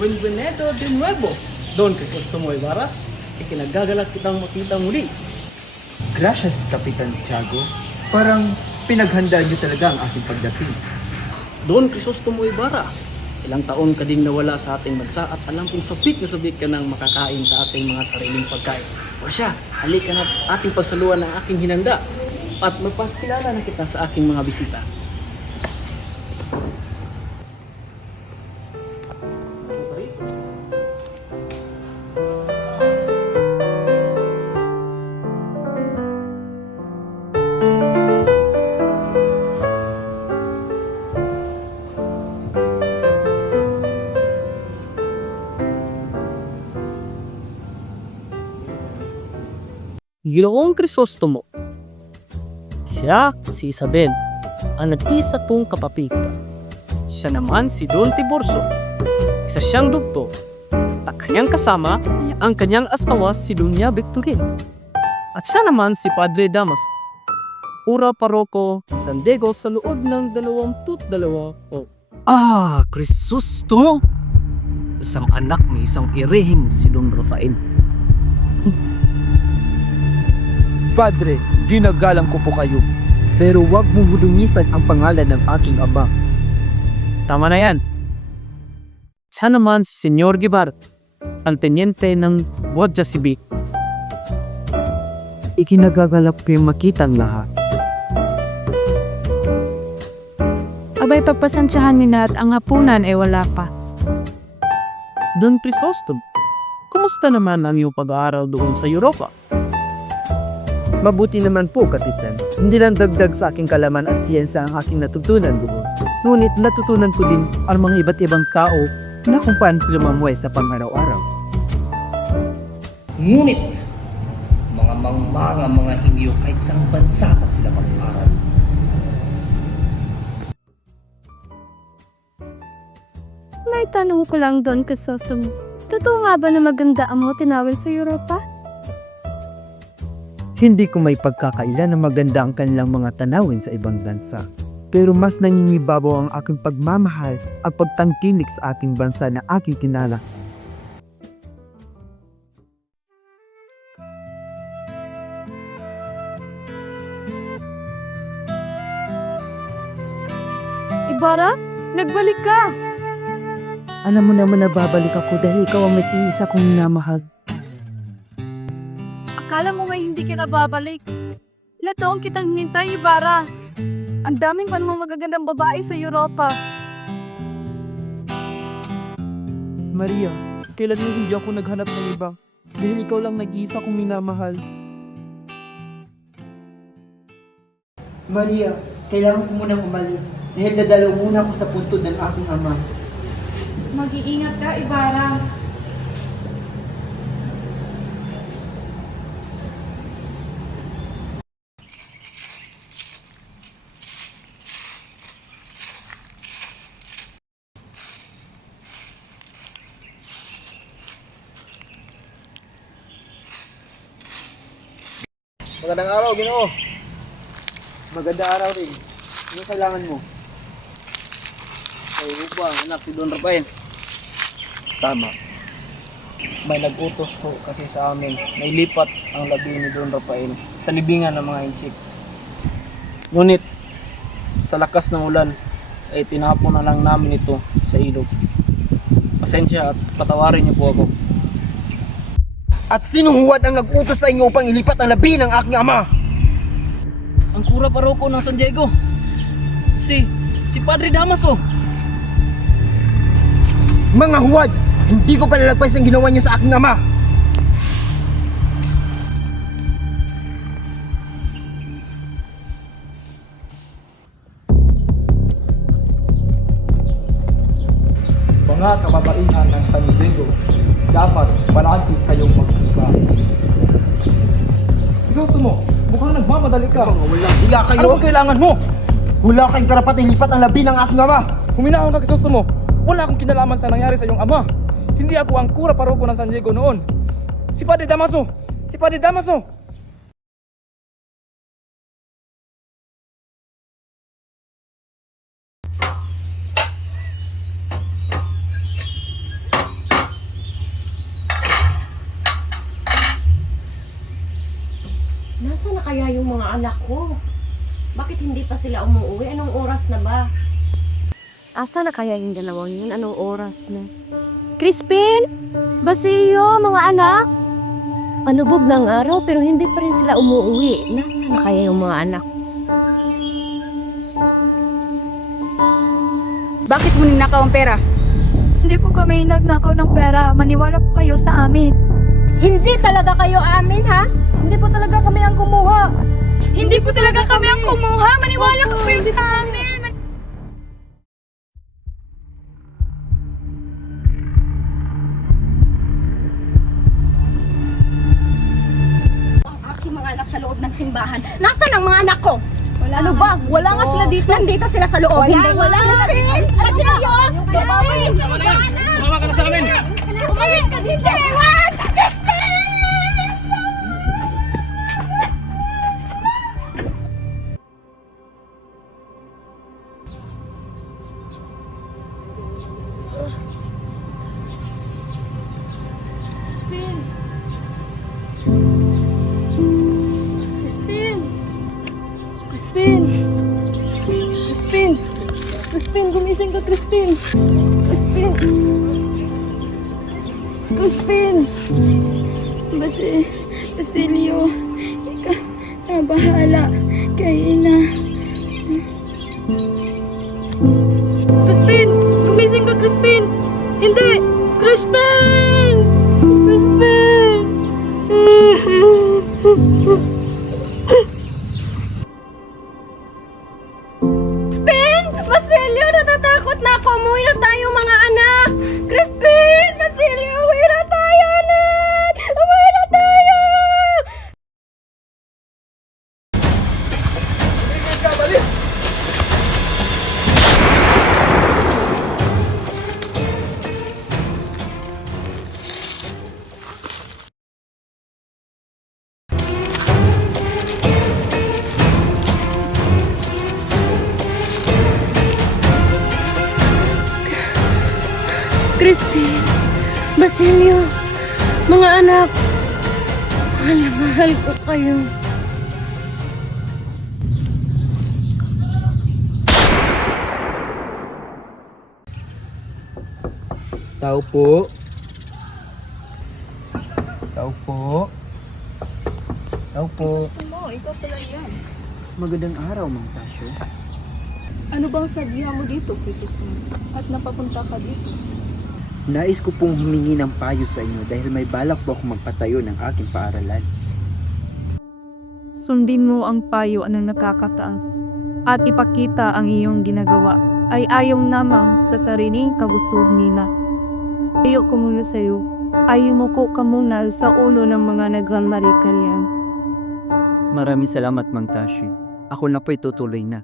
Bienvenido de nuevo, Don Crisostomo Ibarra. Ikinagagalak kitang makita muli. Gracias, Kapitan Tiago. Parang pinaghanda niyo talaga ang aking pagdating. Don Crisostomo Ibarra, ilang taon ka ding nawala sa ating bansa at alam kong sabik na sabik ka nang makakain sa ating mga sariling pagkain. O siya, halika na ating pagsaluhan ng aking hinanda at magpakilala na kita sa aking mga bisita. Ginoong Crisostomo. Siya si Isabel, ang nag-isa kong kapapita. Siya naman si Don Tiburcio, isa siyang dugto. At kanyang kasama ang kanyang asawa si Doña Victorine. At siya naman si Padre Damas, Ura Paroko San Diego sa loob ng 22 o. Crisostomo! Isang anak ni isang irehing si Don Rafael. Padre, ginagalang ko po kayo. Pero wag mong hudungisan ang pangalan ng aking ama. Tama na yan. Siya naman si Senyor Guevara, ang tenyente ng Guardia Civil. Ikinagagalak ko yung makita ang lahat. Abay, pagpasensyahan ni na at ang hapunan ay wala pa. Don Crisostomo, kumusta naman ang iyong pag-aaral doon sa Europa? Mabuti naman po, Kapitan. Hindi lang dagdag sa aking kalaman at siyensa ang aking natutunan doon. Ngunit natutunan ko din ang mga iba't ibang tao na kung paano sila mamuhay sa pang-araw-araw. Ngunit, mga mangmanga mga himyo kahit sang bansa pa sila mag-aral. May tanong ko lang doon, Crisostomo. Totoo nga ba na maganda ang mga tinawil sa Europa? Hindi ko may pagkakaila na maganda ang kanilang mga tanawin sa ibang bansa. Pero mas nangingibabaw ang aking pagmamahal at pagtangkilik sa ating bansa na aking kinala. Ibarra, nagbalik ka! Alam mo naman na babalik ako dahil ikaw ang may iisa kong minamahal. Akala mo may hindi ka na babalik. Ilang taong kitang hinintay, Ibarra. Ang daming pa namang magagandang babae sa Europa. Maria, kailan mo hindi ako naghanap ng iba? Dahil ikaw lang nag-iisa kong minamahal. Maria, kailangan ko munang umalis dahil dadalaw muna ako sa puntod ng aking ama. Mag-iingat ka, Ibarra. Magandang araw, Ginoo. Magandang araw rin. Ano kailangan mo? Ay, upa, anak si Don Rafael. Tama. May nag-utos po kasi sa amin na ilipat ang labi ni Don Rafael sa libingan ng mga inchik. Ngunit, sa lakas ng ulan, ay tinapon na lang namin ito sa ilog. Pasensya at patawarin niyo po ako. At sinong huwad ang nag-utos sa inyo upang ilipat ang labi ng aking ama? Ang kura paroko ng San Diego. Si Padre Damaso. Mga huwad! Hindi ko palalagpas ang ginawa niyo sa aking ama! Mga kababaihan ng San Diego, dapat palagi kayong magsimba. Gusto mo, mukhang nagmamadali ka. Walang hiya kayo! Ano bang kailangan mo? Wala kayong karapatan ilipat ang labi ng aking ama! Huminahon ka, gusto mo. Wala akong kinalaman sa nangyari sa iyong ama. Hindi ako ang kura paroko ng San Diego noon. Si Padre Damaso! Si Padre Damaso! Nasaan na kaya yung mga anak ko? Bakit hindi pa sila umuwi? Anong oras na ba? Asa na kaya yung dalawang yun? Anong oras na? Crispin! Basilio, mga anak! Panubog ng araw pero hindi pa rin sila umuwi. Nasaan na kaya yung mga anak? Bakit mo ninakaw ang pera? Hindi po kami nagnakaw ng pera. Maniwala po kayo sa amin. Hindi talaga kayo amin, ha? Hindi po talaga kami ang kumuha. Hindi po talaga kami ang kumuha. Maniwala po kayo sa amin. Ang aking mga anak sa loob ng simbahan. Nasaan ang mga anak ko? Ano ba? Wala nga sila dito. Nandito sila sa loob. Wala nga sila dito. Basilio! Crispin! Sumama ka na sa amin! Umalis ka dito! Wag! Crispin! Crispin! Crispin, gumising ka, Crispin! Crispin! Crispin! Basilio, ikaw na bahala kay Ina. Crispin! Gumising ka, Crispin! Hindi! Crispin! Crispin! Basilio, natatakot na ako. Umuwi na tayo mga anak. Crispin! Basilio, umuwi na tayo, anak! Umuwi na tayo! Crispin, Basilio, mga anak, mahal na mahal ko kayo. Tao po. Tao po. Tao po. Gusto mo, ikaw pala yan. Magandang araw, Mang Tasyo. Ano bang sadya mo dito, Crisostomo? At napapunta ka dito? Nais ko pong humingi ng payo sa inyo dahil may balak po ako magpatayo ng aking paaralan. Sundin mo ang payo ng nakakataas at ipakita ang iyong ginagawa ay ayon namang sa sariling kagustuhan nila. Ayaw ko muna sa iyo. Ayaw mo ko ka muna sa ulo ng mga nagmamarikaryan. Maraming salamat, Mang Tashi. Ako na po'y tutuloy na.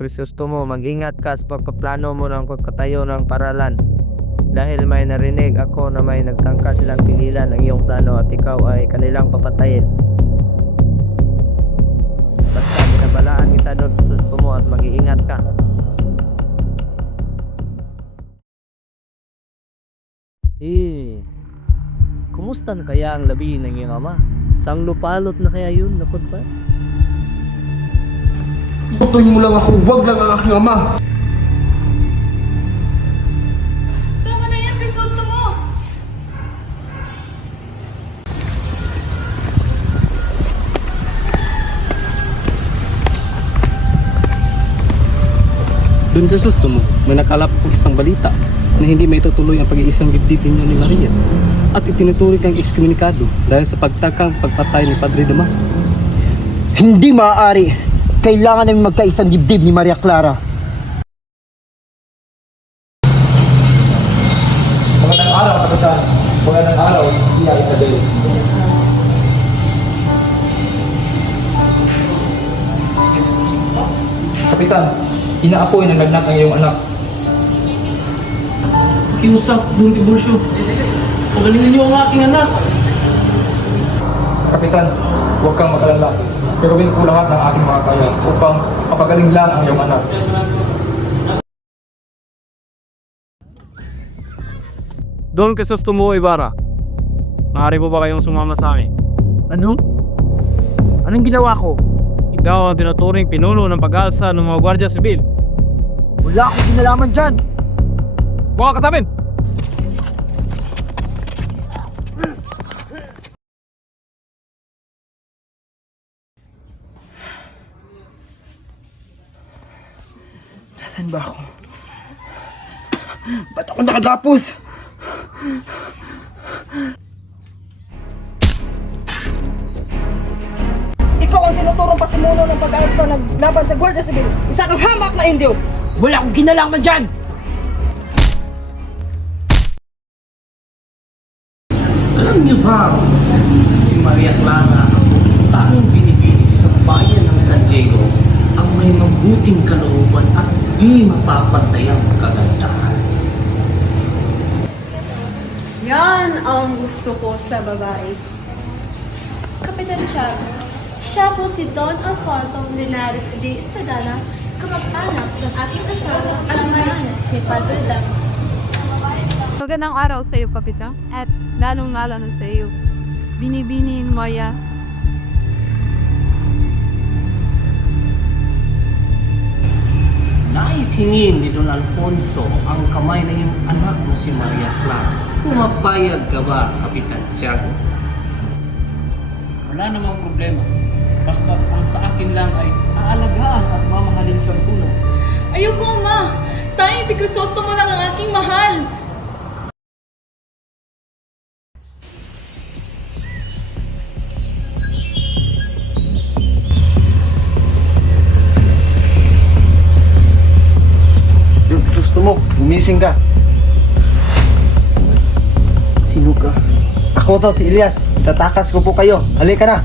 Crisostomo, mag-ingat ka sa pagpaplano mo ng pagkatayo ng paralan. Dahil may narinig ako na may nagtangka silang pililan ng iyong plano at ikaw ay kanilang papatayin. Basta binabalaan kita doon, Crisostomo, at mag-iingat ka. Kumusta na kaya ang labi ng iyong ama? Sang lupalot na kaya yun, napod ba? Tutuin mo lang ako, wag lang ang aking ama. Tama na yan, Crisostomo! Doon Crisostomo, may nakalap ko isang balita na hindi may tutuloy ang pag-iisang dibdib ninyo ni Maria at itinuturing kang ekskomunikado dahil sa pagtakang pagpatay ni Padre Damaso. Hindi maaari. Kailangan namin magkaisang dibdib ni Maria Clara. Magandang araw, Kapitan. Magandang araw, Tia Isabel. Kapitan, inaapoy ng lagnat ang iyong anak. Kiusap, Don Tiburcio. Pagalingin niyo ang aking anak. Kapitan, huwag kang mag-alala. Gagawin ko lahat ng aking mga kaya upang mapagaling lang ang iyong anak. Don Crisostomo Ibarra, maaari po ba kayong sumama sa akin? Ano? Anong ginawa ko? Ikaw ang tinuturing pinuno ng pag-aalsa ng mga Gwardiya Sibil. Wala akong kinalaman dyan. Buka ka tamin! Nasaan ba ako? Ba't ako nakagapos? Ikaw ang tinuturong pasimuno ng pag-aalsa ng laban sa Guardia Civil. Isa kang hamak na indio. Wala akong kinalaman dyan. Alam niyo ba, si Maria Clara ang tanging binibini sa bayan ng San Diego ang may mabuting kalooban at di mapapantayang kagandahan. Yan ang gusto ko sa babae. Kapitan Tiago, siya po si Don Alfonso Linares de Espadana, kamag-anak ng aking asawa at mayan ni Padre Damaso. Magandang araw sa iyo, Kapitan, at lalong-lalo na sa iyo. Binibini Maya. Nais hingin ni Don Alfonso ang kamay na iyong anak na si Maria Clara. Pumapayag ka ba, Kapitan Tiago? Wala namang problema. Basta ang sa akin lang ay aalagaan at mamahalin siyang tunay. Ayoko, Ma. Tanging si Crisostomo lang ang aking mahal. Yung gusto mo, gumising ka. Sino ka? Ako to, si Elias. Tatakas ko po kayo. Halika na.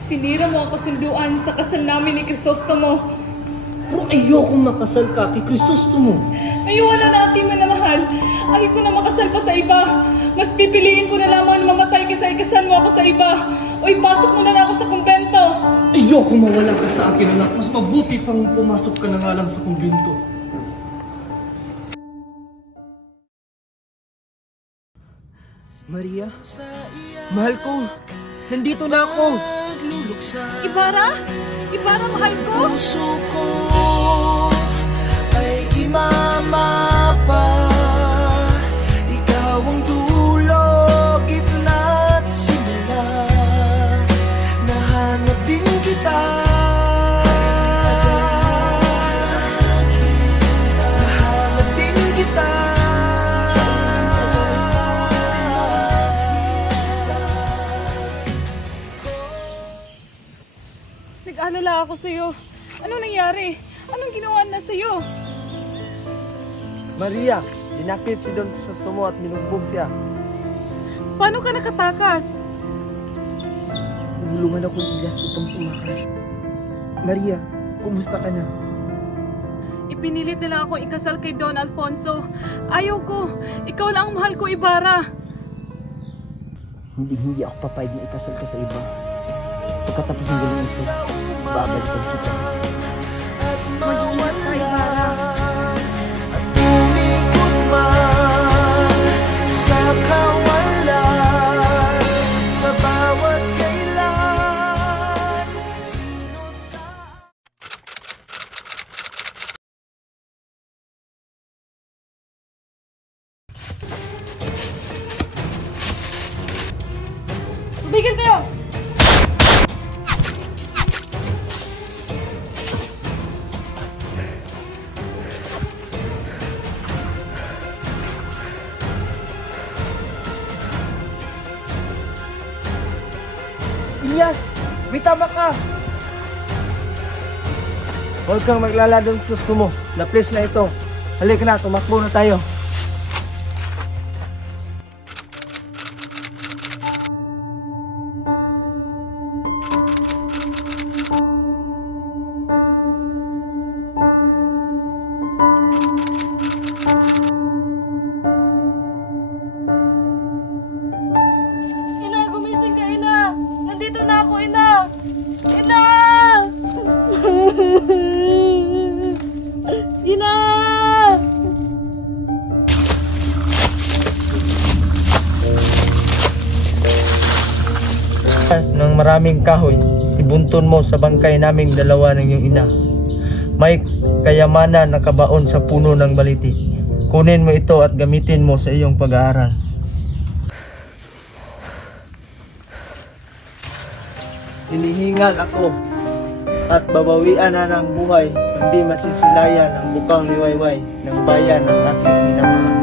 Sinira mo ang kasunduan sa kasal namin ni Crisostomo. Pero ayokong makasal ka kay Crisostomo. Ayoko na na aking minamahal. Ayoko na makasal pa sa iba. Mas pipiliin ko na lamang na mamatay kaysa ikasal mo ako sa iba. O ipasok mo na lang ako sa kumbento. Ayokong mawala ka sa akin, anak. Mas mabuti pang pumasok ka na nga lang sa kumbento. Maria? Mahal ko. Nandito na ako. Ibarra? Ibarra, mahal ko? Puso ko ay imamapa. Ikaw ang dulo, gitna at simula. Nahanap din kita. Nahanap din kita. Nag-alala ako sa'yo. Anong nangyari? Anong ginawa na sa'yo? Maria, dinakit si Don Crisostomo at minugbog siya. Paano ka nakatakas? Tinulungan ako ni Elias upang tumakas. Maria, kumusta ka na? Ipinilit nila akong ikasal kay Don Alfonso. Ayaw ko. Ikaw lang ang mahal ko, Ibarra. Hindi ako papayag na ikasal ka sa iba. Pagkatapos ng galing ito, babalikan kita. Mag-iingat ka, Ibarra. At umikot man sa kawalan, sa bawat kailan, sino't sa... Tumigil kayo! Ilyas, may tama ka. Huwag kang maglala doon sa gusto mo. Na place na ito. Halika na, tumakbo na tayo. Ina, gumising ka, Ina! Nandito na ako, Ina! Ina! Ina! Ng maraming kahoy, ibunton mo sa bangkay naming dalawa ng iyong ina. May kayamanan na kabaon sa puno ng baliti. Kunin mo ito at gamitin mo sa iyong pag-aaral. Hinihingal ako at babawian na ng buhay, hindi masisilayan ang bukang liwayway ng bayan ng aking minamahal.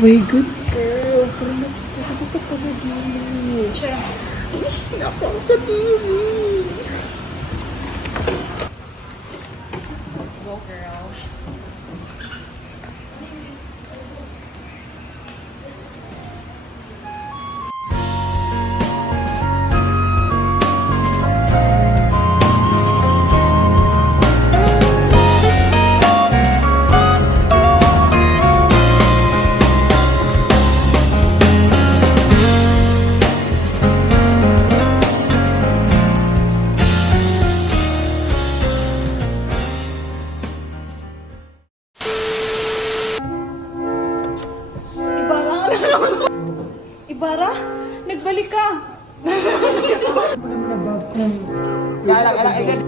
My good girl, pero nakikita sa panaginip. Napakadini. Let's go, girl. Ibarra, nagbalik ka.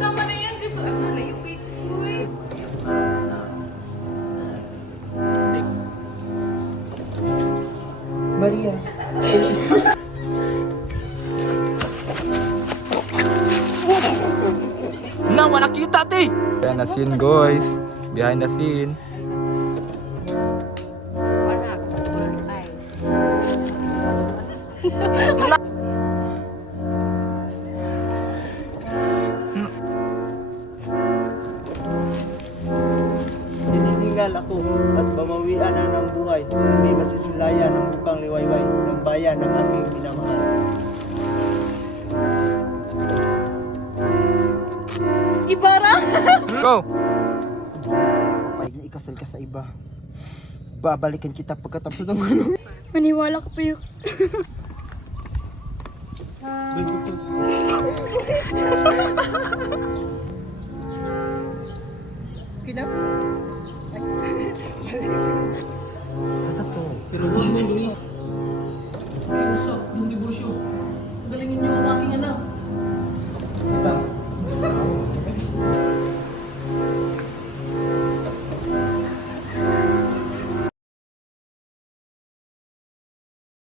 Tama na yan kasi ano na yung wait. Maria. Na, wala kita, te! Behind the scene, guys. Behind the scene. Hinihingal ako at babawian na ng buhay, hindi masisilayan ang bukang liwayway ng bayan ng aking minamahal. Ibarra! Go! Pag na ikasal ka sa iba, babalikan kita pagkatapos ng gulo. Maniwala ka pa yun. Kinap? Asa to? Pero huwag mo, Luis.